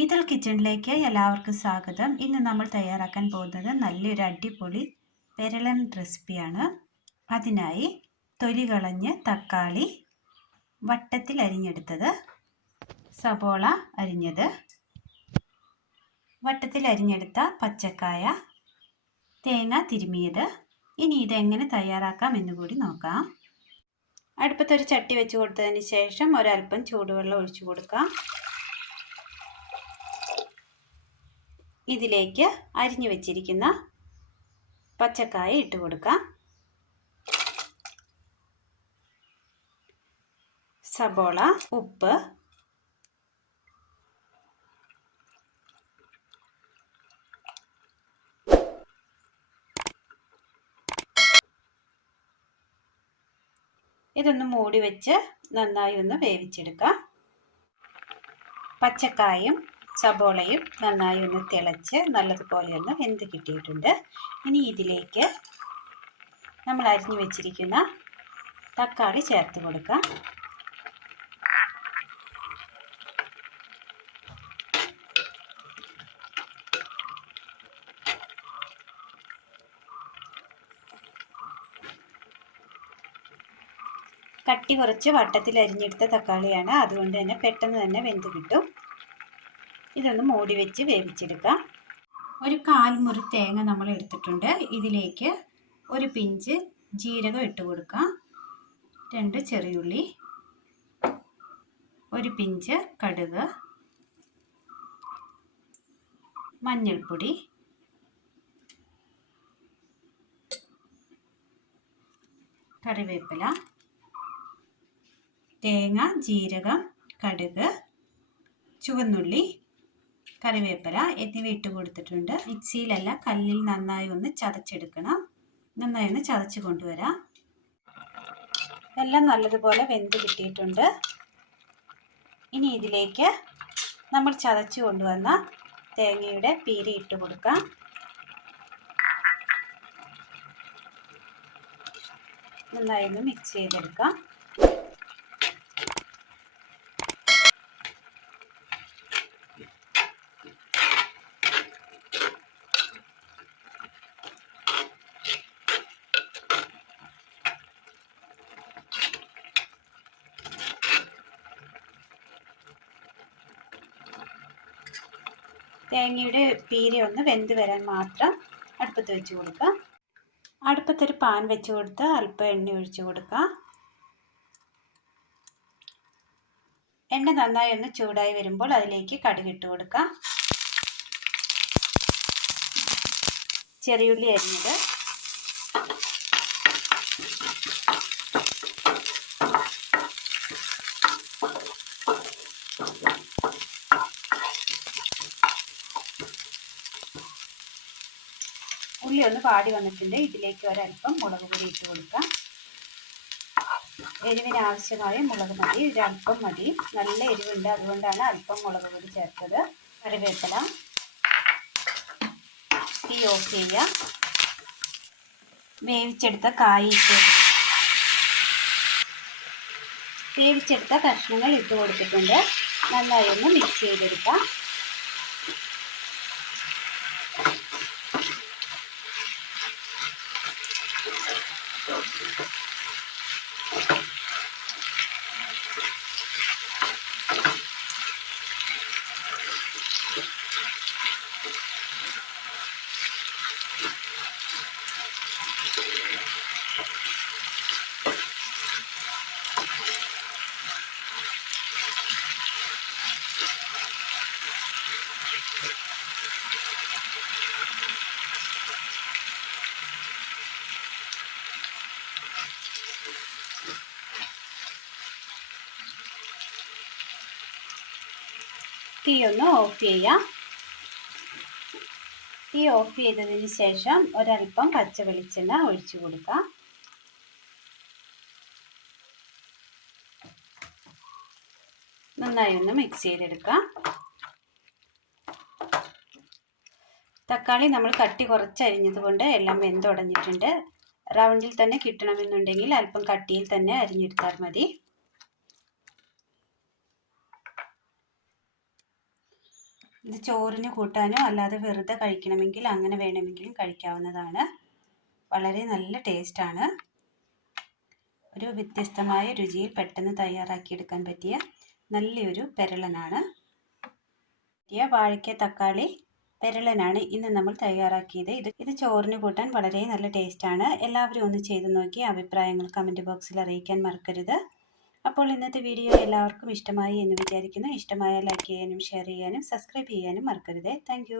ഇതൽ കിച്ചണിലേക്ക് എല്ലാവർക്കും സ്വാഗതം. ഇന്ന് നമ്മൾ തയ്യാറാക്കാൻ പോകുന്നത് നല്ലൊരു അടിപൊളി പെരളൻ റെസിപ്പിയാണ്. അതിനായി തൊലി കളഞ്ഞ് തക്കാളി വട്ടത്തിൽ അരിഞ്ഞെടുത്തത്. സബോള അരിഞ്ഞത്. വട്ടത്തിൽ അരിഞ്ഞെടുത്ത പച്ചക്കായ. തേങ്ങ തിരുമിയത്. ഇനി ഇതെങ്ങനെ തയ്യാറാക്കാം എന്ന് കൂടി നോക്കാം. അടുപ്പത്തൊരു ചട്ടി വെച്ച് കൊടുത്തതിന് ശേഷം ഒരല്പം ചൂടുവെള്ളം ഒഴിച്ചു കൊടുക്കാം. ഇതിലേക്ക് അരിഞ്ഞു വെച്ചിരിക്കുന്ന പച്ചക്കായ ഇട്ട് കൊടുക്കാം. സബോള ഉപ്പ് ഇതൊന്ന് മൂടി വെച്ച് നന്നായി ഒന്ന് വേവിച്ചെടുക്കാം. പച്ചക്കായും സബോളയും നന്നായി ഒന്ന് തിളച്ച് നല്ലതുപോലെ ഒന്ന് വെന്ത് കിട്ടിയിട്ടുണ്ട്. ഇനി ഇതിലേക്ക് നമ്മൾ അരിഞ്ഞു വെച്ചിരിക്കുന്ന തക്കാളി ചേർത്ത് കൊടുക്കാം. കട്ടി കുറച്ച് വട്ടത്തിൽ അരിഞ്ഞെടുത്ത തക്കാളിയാണ്. അതുകൊണ്ട് തന്നെ പെട്ടെന്ന് തന്നെ വെന്ത് കിട്ടും. ഇതൊന്ന് മൂടി വെച്ച് വേവിച്ചെടുക്കാം. ഒരു കാൽ മുറി തേങ്ങ നമ്മൾ എടുത്തിട്ടുണ്ട്. ഇതിലേക്ക് ഒരു പിഞ്ച് ജീരകം ഇട്ട് കൊടുക്കാം. രണ്ട് ചെറിയുള്ളി ഒരു പിഞ്ച് കടുക് മഞ്ഞൾപ്പൊടി കറിവേപ്പില തേങ്ങ ജീരകം കടുക് ചുവന്നുള്ളി കറിവേപ്പില എന്നിവ ഇട്ട് കൊടുത്തിട്ടുണ്ട്. മിക്സിയിലല്ല കല്ലിൽ നന്നായി ഒന്ന് ചതച്ചെടുക്കണം. നന്നായി ഒന്ന് ചതച്ച് കൊണ്ടുവരാം. എല്ലാം നല്ലതുപോലെ വെന്ത് കിട്ടിയിട്ടുണ്ട്. ഇനി ഇതിലേക്ക് നമ്മൾ ചതച്ച് കൊണ്ടുവന്ന തേങ്ങയുടെ പീരി ഇട്ട് കൊടുക്കാം. നന്നായി ഒന്ന് മിക്സ് ചെയ്തെടുക്കാം. തേങ്ങയുടെ പീര ഒന്ന് വെന്ത് വരാൻ മാത്രം അടുപ്പത്ത് വെച്ച് കൊടുക്കുക. അടുപ്പത്തൊരു പാൻ വെച്ച് കൊടുത്ത് അല്പം എണ്ണ ഒഴിച്ച് കൊടുക്കുക. എണ്ണ നന്നായി ഒന്ന് ചൂടായി വരുമ്പോൾ അതിലേക്ക് കടുകിട്ട് കൊടുക്കാം ചെറിയുള്ളി അരിഞ്ഞത്. ഉള്ളി ഒന്ന് പാടി വന്നിട്ടുണ്ട്. ഇതിലേക്ക് ഒരല്പം മുളക് പൊടി ഇട്ട് കൊടുക്കാം. എരിവിന് ആവശ്യമായ മുളക് മതി. ഒരല്പം മതി. നല്ല എരിവുണ്ട്. അതുകൊണ്ടാണ് അല്പം മുളക് പൊടി ചേർത്തത്. കറിവേപ്പില. തീ ഓഫ് ചെയ്യുക. വേവിച്ചെടുത്ത കായ് വേവിച്ചെടുത്ത കഷ്ണങ്ങൾ ഇട്ട് കൊടുത്തിട്ടുണ്ട്. നന്നായി ഒന്ന് മിക്സ് ചെയ്തെടുക്കാം. തീ ഒന്ന് ഓഫ് ചെയ്യാം. തീ ഓഫ് ചെയ്തതിന് ശേഷം ഒരല്പം പച്ച വെളിച്ചെണ്ണ ഒഴിച്ചു കൊടുക്കാം. നന്നായി ഒന്ന് മിക്സ് ചെയ്തെടുക്കാം. തക്കാളി നമ്മൾ കട്ടി കുറച്ച് അരിഞ്ഞതുകൊണ്ട് എല്ലാം വെന്തുടഞ്ഞിട്ടുണ്ട്. റൗണ്ടിൽ തന്നെ കിട്ടണമെന്നുണ്ടെങ്കിൽ അല്പം കട്ടിയിൽ തന്നെ അരിഞ്ഞെടുത്താൽ മതി. ഇത് ചോറിന് കൂട്ടാനോ അല്ലാതെ വെറുതെ കഴിക്കണമെങ്കിൽ അങ്ങനെ വേണമെങ്കിലും കഴിക്കാവുന്നതാണ്. വളരെ നല്ല ടേസ്റ്റാണ് ഒരു വ്യത്യസ്തമായ രുചിയിൽ പെട്ടെന്ന് തയ്യാറാക്കിയെടുക്കാൻ പറ്റിയ നല്ലൊരു പെരളനാണ്. വാഴയ്ക്ക തക്കാളി പെരളനാണ് ഇന്ന് നമ്മൾ തയ്യാറാക്കിയത്. ഇത് ഇത് ചോറിന് കൂട്ടാൻ വളരെ നല്ല ടേസ്റ്റാണ് എല്ലാവരും ഒന്ന് ചെയ്ത് നോക്കി അഭിപ്രായങ്ങൾ കമന്റ് ബോക്സിൽ അറിയിക്കാൻ മറക്കരുത്. അപ്പോൾ ഇന്നത്തെ വീഡിയോ എല്ലാവർക്കും ഇഷ്ടമായി എന്ന് വിചാരിക്കുന്നു. ഇഷ്ടമായ ലൈക്ക് ചെയ്യാനും ഷെയർ ചെയ്യാനും സബ്സ്ക്രൈബ് ചെയ്യാനും മറക്കരുത്. താങ്ക്